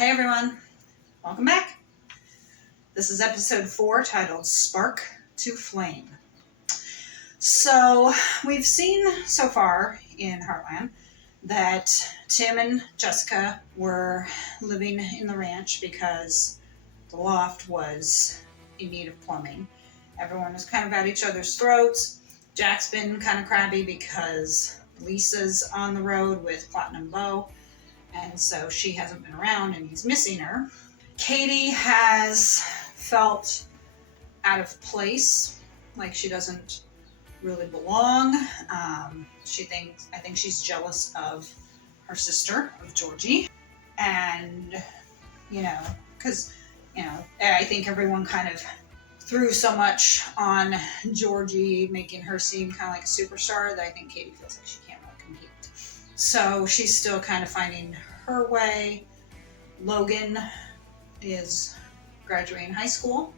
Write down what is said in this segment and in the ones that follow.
Hey everyone, welcome back. This is episode 4 titled Spark to Flame. So we've seen so far in Heartland that Tim and Jessica were living in the ranch because the loft was in need of plumbing. Everyone was kind of at each other's throats. Jack's been kind of crabby because Lisa's on the road with Platinum Bow, and so she hasn't been around and he's missing her. Katie has felt out of place, like she doesn't really belong. I think she's jealous of her sister, of Georgie. And, because, I think everyone kind of threw so much on Georgie, making her seem kind of like a superstar, that I think Katie feels like she can't really compete. So she's still kind of finding her way. Logan is graduating high school,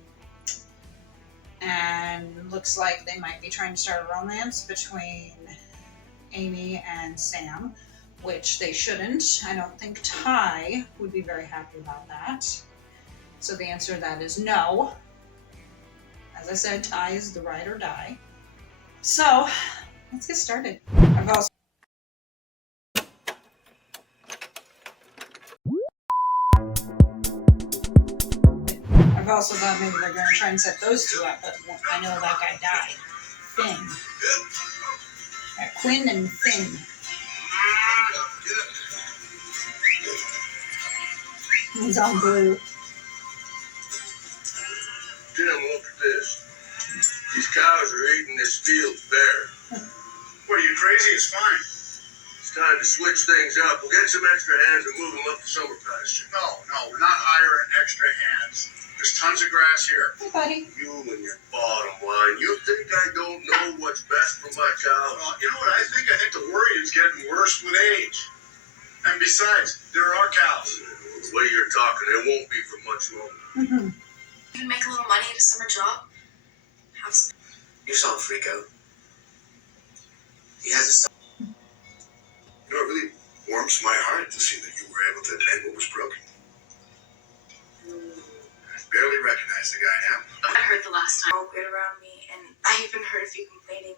and looks like they might be trying to start a romance between Amy and Sam, which they shouldn't. I don't think Ty would be very happy about that. So the answer to that is no. As I said, Ty is the ride or die. So let's get started. I've also thought maybe they're going to try and set those two up, but I know that guy died. Finn. Quinn and Finn. He's on blue. Tim, look at this. These cows are eating this field bare. What, are you crazy? It's fine. It's time to switch things up. We'll get some extra hands and move them up the summer pasture. No, we're not hiring extra hands. There's tons of grass here. Hey, buddy. You and your bottom line. You think I don't know what's best for my cows? Well, you know what I think? I think the worrying's getting worse with age. And besides, there are cows. The way you're talking, it won't be for much longer. Mm-hmm. You can make a little money at a summer job. Have some. You saw him freak out. He has his stuff. You know, it really warms my heart to see that you were able to mend what was broken. I barely recognize the guy now. I heard the last time weird around me, and I even heard of you complaining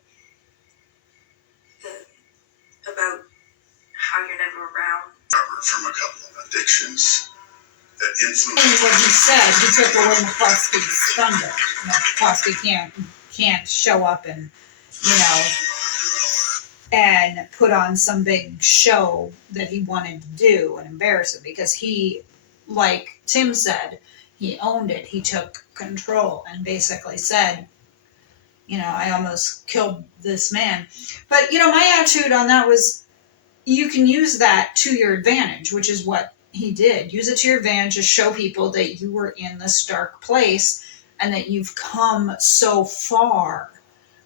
about how you're never around. Recovered from a couple of addictions that influenced. And what he said, he took away McCluskey's thunder. McCluskey can't show up and, and put on some big show that he wanted to do and embarrass him, because he, like Tim said, he owned it. He took control and basically said, I almost killed this man. But, my attitude on that was, you can use that to your advantage, which is what he did. Use it to your advantage to show people that you were in this dark place and that you've come so far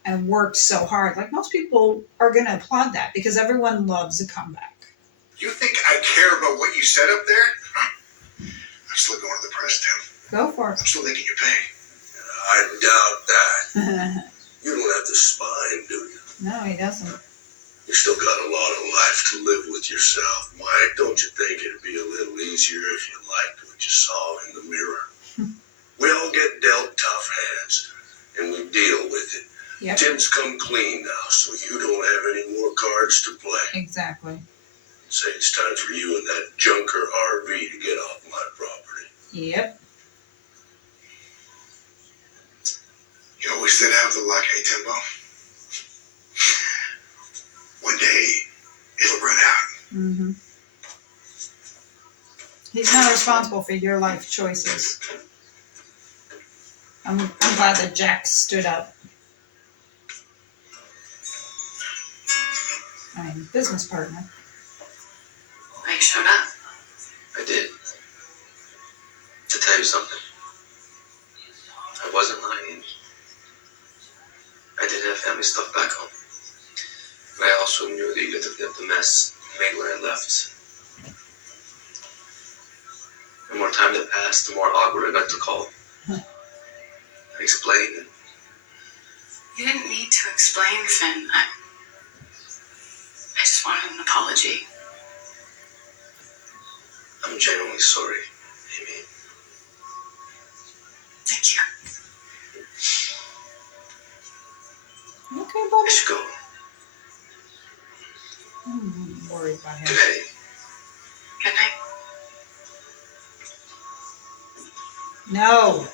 and worked so hard. Like, most people are going to applaud that because everyone loves a comeback. You think I care about what you said up there? I'm still going to the press, Tim. Go for I'm still making you pay. I doubt that. it. You don't have the spine, do you? No, he doesn't. You still got a lot of life to live with yourself, Mike. Don't you think it'd be a little easier if you liked what you saw in the mirror? We all get dealt tough hands, and we deal with it. Yep. Tim's come clean now, so you don't have any more cards to play. Exactly. Say it's time for you and that junker RV to get off my property. Yep. You always did have the luck, hey, Timbo? One day, it'll run out. Mm-hmm. He's not responsible for your life choices. I'm glad that Jack stood up. Business partner. I showed up. I did. To tell you something, I wasn't lying. I did have family stuff back home. But I also knew that you had to clean up the mess made when I left. The more time that passed, the more awkward I got to call. I explained, and You didn't need to explain, Finn. I just wanted an apology. I'm genuinely sorry, Amy. Thank you. Okay, I buddy. should go. I'm worried about him. Good night. Good night. No.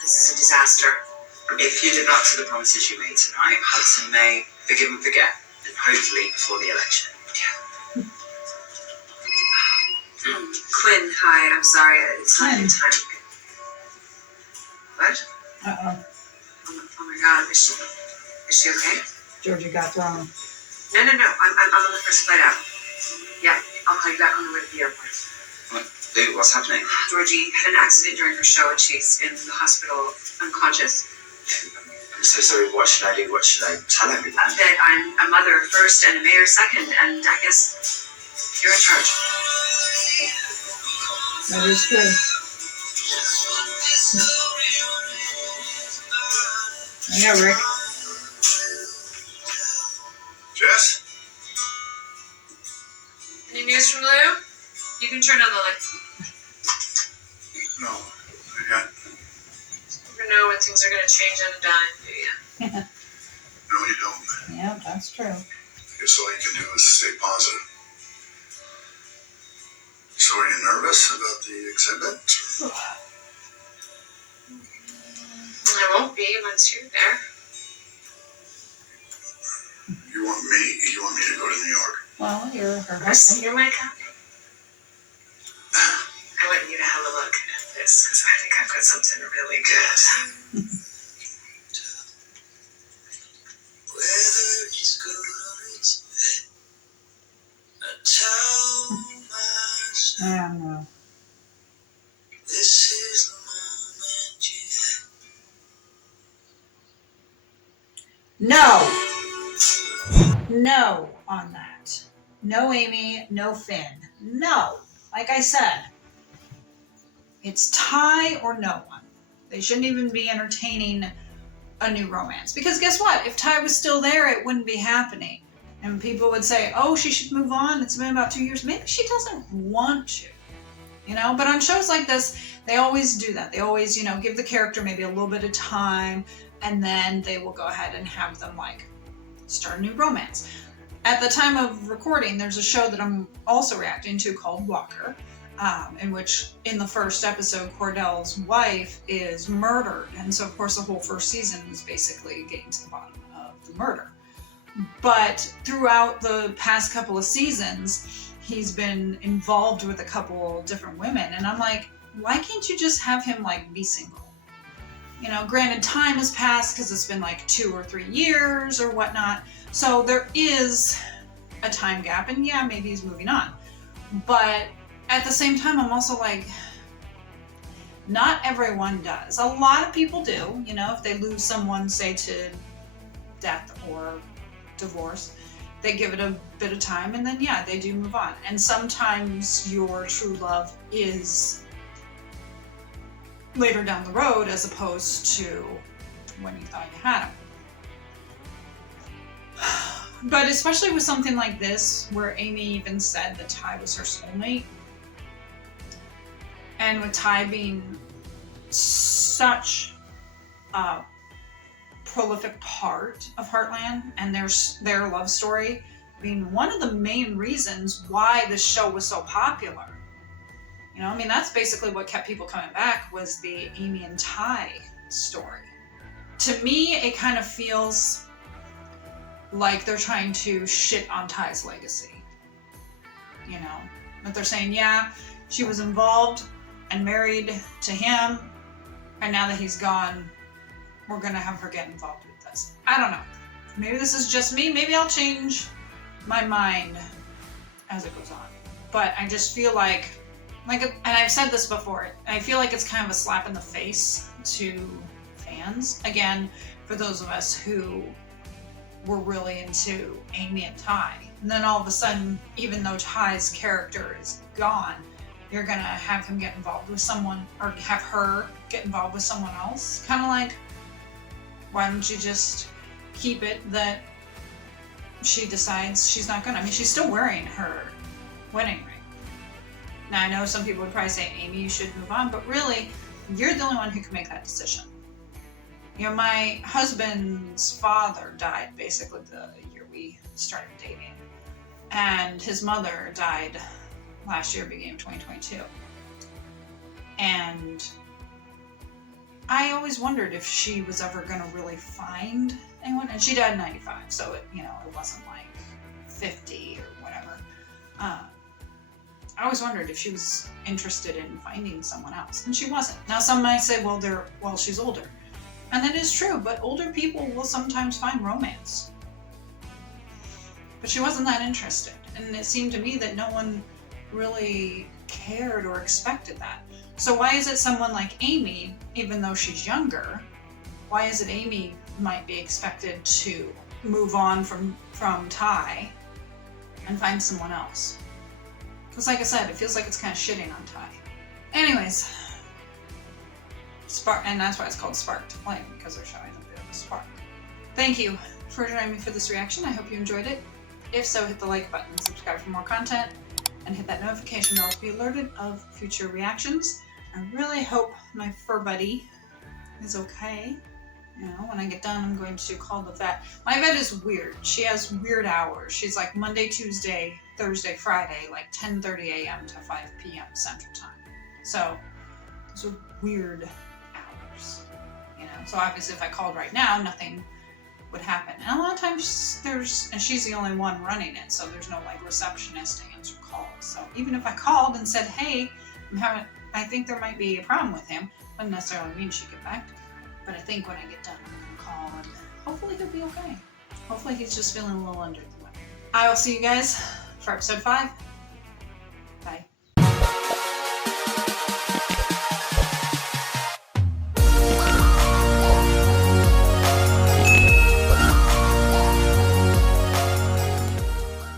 This is a disaster. If you did not to the promises you made tonight, Hudson may forgive and forget, and hopefully before the election. Quinn, hi. I'm sorry. It's not a Quinn. good time. What? Uh-oh. Oh my God. Is she okay? Georgie got thrown. No. I'm on the first flight out. Yeah. I'll call you back on the way to the airport. Dude, what's happening? Georgie had an accident during her show and she's in the hospital unconscious. I'm so sorry. What should I do? What should I tell everyone? That I'm a mother first and a mayor second, and I guess you're in charge. That is true. Yeah, Rick. Jess? Any news from Lou? You can turn on the light. No, not yet. You never know when things are going to change on a dime, do you? No, you don't. Yeah, that's true. I guess all you can do is stay positive. So are you nervous about the exhibit? I won't be once you're there. You want me to go to New York? Well, you're her Of course, husband. you're my copy. I want you to have a look at this because I think I've got something really good. Whether it's good or it's bad, I tell myself I don't know. this is the moment you have. No on that. No Amy, no Finn. No. Like I said, it's Ty or no one. They shouldn't even be entertaining a new romance. Because guess what? If Ty was still there, it wouldn't be happening. And people would say, oh, she should move on. It's been about 2 years. Maybe she doesn't want to. You know, but on shows like this, they always do that. They always, give the character maybe a little bit of time, and then they will go ahead and have them start a new romance. At the time of recording, there's a show that I'm also reacting to called Walker, in which in the first episode, Cordell's wife is murdered. And so, of course, the whole first season is basically getting to the bottom of the murder. But throughout the past couple of seasons, he's been involved with a couple different women. And I'm like, why can't you just have him be single? Granted, time has passed because it's been 2 or 3 years or whatnot. So there is a time gap, and yeah, maybe he's moving on. But at the same time, I'm also not everyone does. A lot of people do, if they lose someone, say to death or divorce, they give it a bit of time, and then yeah, they do move on. And sometimes your true love is later down the road as opposed to when you thought you had him. But especially with something like this, where Amy even said that Ty was her soulmate, and with Ty being such a prolific part of Heartland and their love story being one of the main reasons why this show was so popular. That's basically what kept people coming back, was the Amy and Ty story. To me, it kind of feels like they're trying to shit on Ty's legacy. But they're saying, yeah, she was involved and married to him, and now that he's gone, we're gonna have her get involved with this. I don't know. Maybe this is just me. Maybe I'll change my mind as it goes on. But I just feel and I've said this before, I feel like it's kind of a slap in the face to fans. Again, for those of us who were really into Amy and Ty. And then all of a sudden, even though Ty's character is gone, you're gonna have him get involved with someone, or have her get involved with someone else. Kind of why don't you just keep it that she decides she's not gonna? She's still wearing her wedding ring. Now, I know some people would probably say, Amy, you should move on, but really, you're the only one who can make that decision. You know, my husband's father died basically the year we started dating. And his mother died last year, beginning of 2022. And I always wondered if she was ever going to really find anyone. And she died in 95, so it wasn't like 50 or whatever. I always wondered if she was interested in finding someone else, and she wasn't. Now, some might say, well, she's older. And that is true, but older people will sometimes find romance. But she wasn't that interested, and it seemed to me that no one really cared or expected that. So why is it someone like Amy, even though she's younger, why is it Amy might be expected to move on from Ty and find someone else? Because like I said, it feels like it's kind of shitting on Ty. Anyways, spark, and that's why it's called Spark to Flame, because they're showing a bit of a spark. Thank you for joining me for this reaction. I hope you enjoyed it. If so, hit the like button, subscribe for more content, and hit that notification bell to be alerted of future reactions. I really hope my fur buddy is okay. You know, when I get done, I'm going to call the vet. My vet is weird. She has weird hours. She's like Monday, Tuesday, Thursday, Friday, like 10:30 a.m. to 5 p.m. Central Time. So those are weird hours, you know. So obviously, if I called right now, nothing would happen. And a lot of times and she's the only one running it, so there's no like receptionist to answer calls. So even if I called and said, hey, I think there might be a problem with him, wouldn't necessarily mean she'd get back to me. But I think when I get done, I'm going to call and hopefully he'll be okay. Hopefully he's just feeling a little under the weather. I will see you guys for episode 5